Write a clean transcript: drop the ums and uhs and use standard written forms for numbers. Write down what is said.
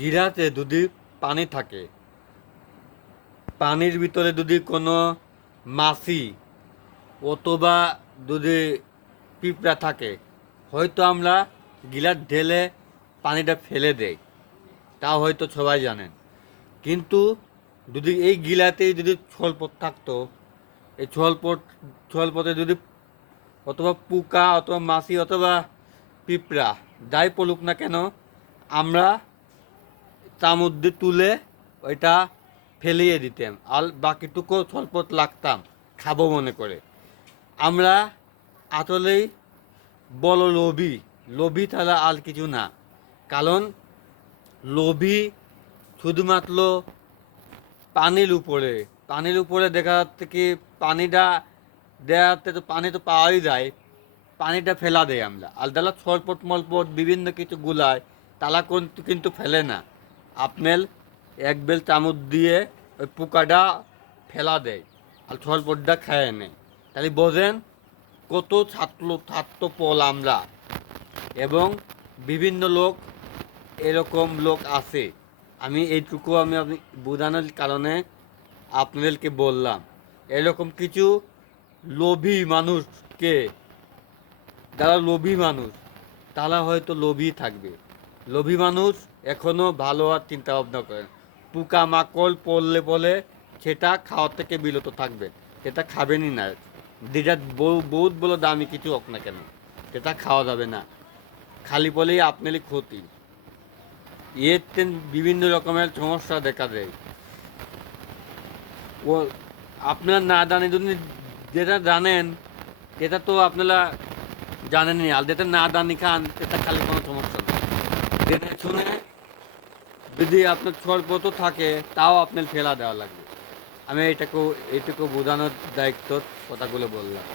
গিরাতে যদি পানি থাকে, পানির ভিতরে যদি কোনো মাছি অথবা যদি পিঁপড়া থাকে, হয়তো আমরা গিলাস ঢেলে পানিটা ফেলে দেই, তা হয়তো সবাই জানেন। কিন্তু যদি এই গিলাতেই যদি ছলপট থাকতো, এই ছলপটে যদি অথবা পোকা অথবা মাছি অথবা পিঁপড়া যাই পড়ুক না কেন, আমরা চামচ দিয়ে তুলে ওইটা ফেলিয়ে দিতাম, আর বাকিটুকু ছলপট লাগতাম খাবো মনে করে। আমরা আসলেই বড় লোভী, লোভী ছাড়া আর কিছু না। কারণ লোভী শুধুমাত্র পানির উপরে দেখা যাচ্ছে কি পানিটা দেওয়াতে তো পানি তো পাওয়াই যায়, পানিটা ফেলা দেয় আমরা। আর তারা ছলপট মলপট বিভিন্ন কিছু গুলায় তারা কিন্তু ফেলে না, আপনার এক বেল চামচ দিয়ে ওই পোকাটা ফেলা দেয় আর ছলপটটা খেয়ে নেয়। তাহলে বোঝেন কত ছাত্র পল আমরা। এবং বিভিন্ন লোক, এরকম লোক আছে। আমি আপনি বোঝানোর কারণে আপনাদেরকে বললাম। এরকম কিছু লোভী মানুষকে, যারা লোভী মানুষ তারা হয়তো লোভী থাকবে। লোভী মানুষ এখনও ভালো আর চিন্তা ভাবনা করেন। পোকা মাকড় পড়লে বলে সেটা খাওয়ার থেকে বিরত থাকবে, সেটা খাবেনই না। যেটা বহুত বড় দামি কিছু হোক না কেন, সেটা খাওয়া যাবে না। খালি বলেই আপনারই ক্ষতি। এতে বিভিন্ন রকমের সমস্যা দেখা দেয়। ও আপনারা না জানে যদি, যেটা জানেন সেটা তো আপনারা জানেনই, আর যেটা না জানি খান সেটা খালি কোনো সমস্যা নেই। জেনে শুনে যদি আপনার স্বল্পত থাকে তাও আপনার ফেলা দেওয়া লাগবে। আমি এইটুকু বোঝানোর দায়িত্ব কথাগুলো বললাম।